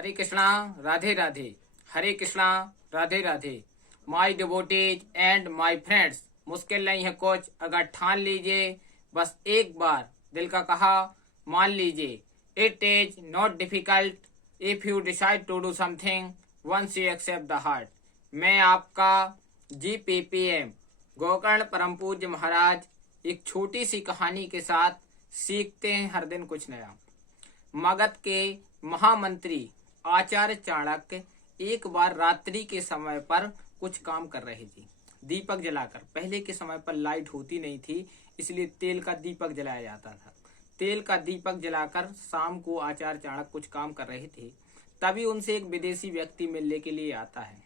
Hare Krishna Radhe Radhe. Hare Krishna Radhe Radhe. My devotees and my friends, मुश्किल नहीं है कुछ अगर ठान लीजिए, बस एक बार दिल का कहा मान लीजिए। It is not difficult if you decide to do something once you accept the heart. मैं आपका GPPM गोकर्ण परम पूज्य महाराज एक छोटी सी कहानी के साथ सीखते हैं हर दिन कुछ नया। मगध के महामंत्री आचार्य चाणक्य एक बार रात्रि के समय पर कुछ काम कर रहे थे, दीपक जलाकर। पहले के समय पर लाइट होती नहीं थी, इसलिए तेल का दीपक जलाया जाता था। तेल का दीपक जलाकर शाम को आचार्य चाणक्य कुछ काम कर रहे थे। तभी उनसे एक विदेशी व्यक्ति मिलने के लिए आता है।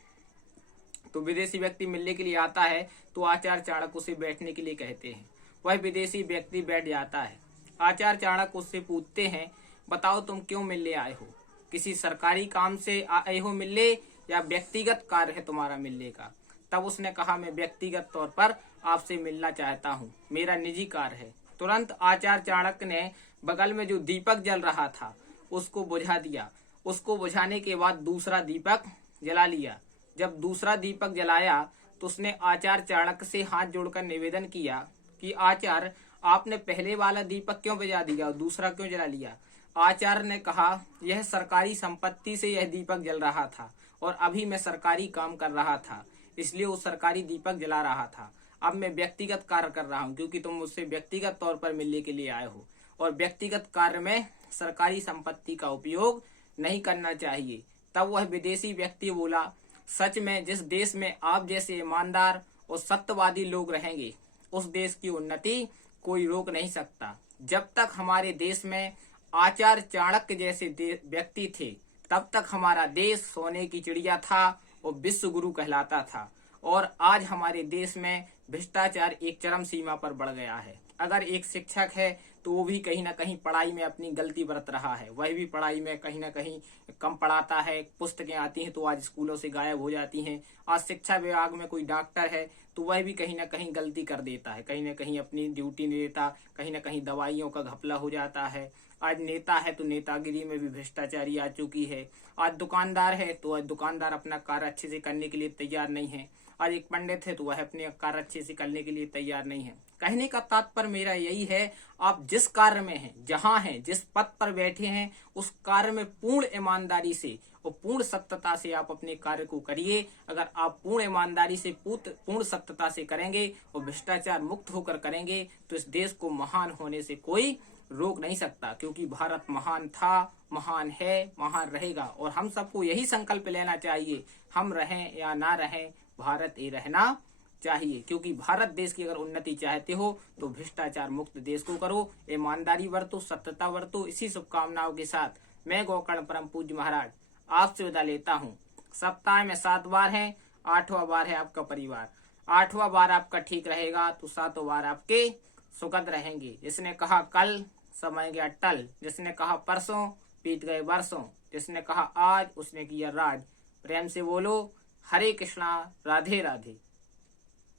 तो विदेशी व्यक्ति मिलने के लिए आता है तो आचार्य चाणक्य उसे बैठने के लिए कहते हैं। वह विदेशी व्यक्ति बैठ जाता है। आचार्य चाणक्य उससे पूछते हैं, बताओ तुम क्यों मिलने आए हो? किसी सरकारी काम से आए हो मिलने या व्यक्तिगत कार्य है तुम्हारा मिलने का? तब उसने कहा, मैं व्यक्तिगत तौर पर आपसे मिलना चाहता हूँ, मेरा निजी कार्य है। तुरंत आचार्य चाणक्य ने बगल में जो दीपक जल रहा था उसको बुझा दिया। उसको बुझाने के बाद दूसरा दीपक जला लिया। जब दूसरा दीपक जलाया तो उसने आचार्य चाणक्य से हाथ जोड़कर निवेदन किया कि आचार्य, आपने पहले वाला दीपक क्यों बुझा दिया और दूसरा क्यों जला लिया? आचार्य ने कहा, यह सरकारी संपत्ति से यह दीपक जल रहा था और अभी मैं सरकारी काम कर रहा था, इसलिए वो सरकारी दीपक जला रहा था। अब मैं व्यक्तिगत कार्य कर रहा हूँ क्योंकि तुम मुझसे व्यक्तिगत तौर पर मिलने के लिए आए हो, और व्यक्तिगत कार्य में सरकारी संपत्ति का उपयोग नहीं करना चाहिए। तब वह विदेशी व्यक्ति बोला, सच में जिस देश में आप जैसे ईमानदार और सत्यवादी लोग रहेंगे उस देश की उन्नति कोई रोक नहीं सकता। जब तक हमारे देश में आचार्य चाणक्य जैसे व्यक्ति थे तब तक हमारा देश सोने की चिड़िया था और विश्व गुरु कहलाता था, और आज हमारे देश में भ्रष्टाचार एक चरम सीमा पर बढ़ गया है। अगर एक शिक्षक है तो वो भी कहीं ना कहीं पढ़ाई में अपनी गलती बरत रहा है, वह भी पढ़ाई में कहीं ना कहीं कम पढ़ाता है। पुस्तकें आती हैं तो आज स्कूलों से गायब हो जाती हैं। आज शिक्षा विभाग में कोई डॉक्टर है तो वह भी कहीं ना कहीं गलती कर देता है, कहीं ना कहीं अपनी ड्यूटी नहीं देता, कहीं ना कहीं दवाइयों का घपला हो जाता है। आज नेता है तो नेतागिरी में भी भ्रष्टाचारी आ चुकी है। आज दुकानदार है तो आज दुकानदार अपना कार्य अच्छे से करने के लिए तैयार नहीं है। आज एक पंडित है तो वह अपने कार्य अच्छे से करने के लिए तैयार नहीं है। कहने का तात्पर्य मेरा यही है, आप जिस कार्य में हैं, जहां हैं, जिस पद पर बैठे हैं, उस कार्य में पूर्ण ईमानदारी से और पूर्ण सत्यता से आप अपने कार्य को करिए। अगर आप पूर्ण ईमानदारी से, पूर्ण सत्यता से करेंगे और भ्रष्टाचार मुक्त होकर करेंगे तो इस देश को महान होने से कोई रोक नहीं सकता, क्योंकि भारत महान था, महान है, महान रहेगा। और हम सबको यही संकल्प लेना चाहिए, हम रहें या ना रहें, भारत ये रहना चाहिए। क्योंकि भारत देश की अगर उन्नति चाहते हो तो भ्रष्टाचार मुक्त देश को करो, ईमानदारी बरतो, सत्यता बरतो। इसी शुभकामनाओं के साथ मैं गोकर्ण परम पूज्य महाराज आपसे विदा लेता हूँ। सप्ताह में 7 बार है, 8वां बार है आपका परिवार। 8वां बार आपका ठीक रहेगा तो 7वां बार आपके सुखद रहेंगे। जिसने कहा कल समय गया टल, जिसने कहा परसों बीत गए बरसों, जिसने कहा आज उसने किया राज। प्रेम से बोलो हरे कृष्णा राधे राधे।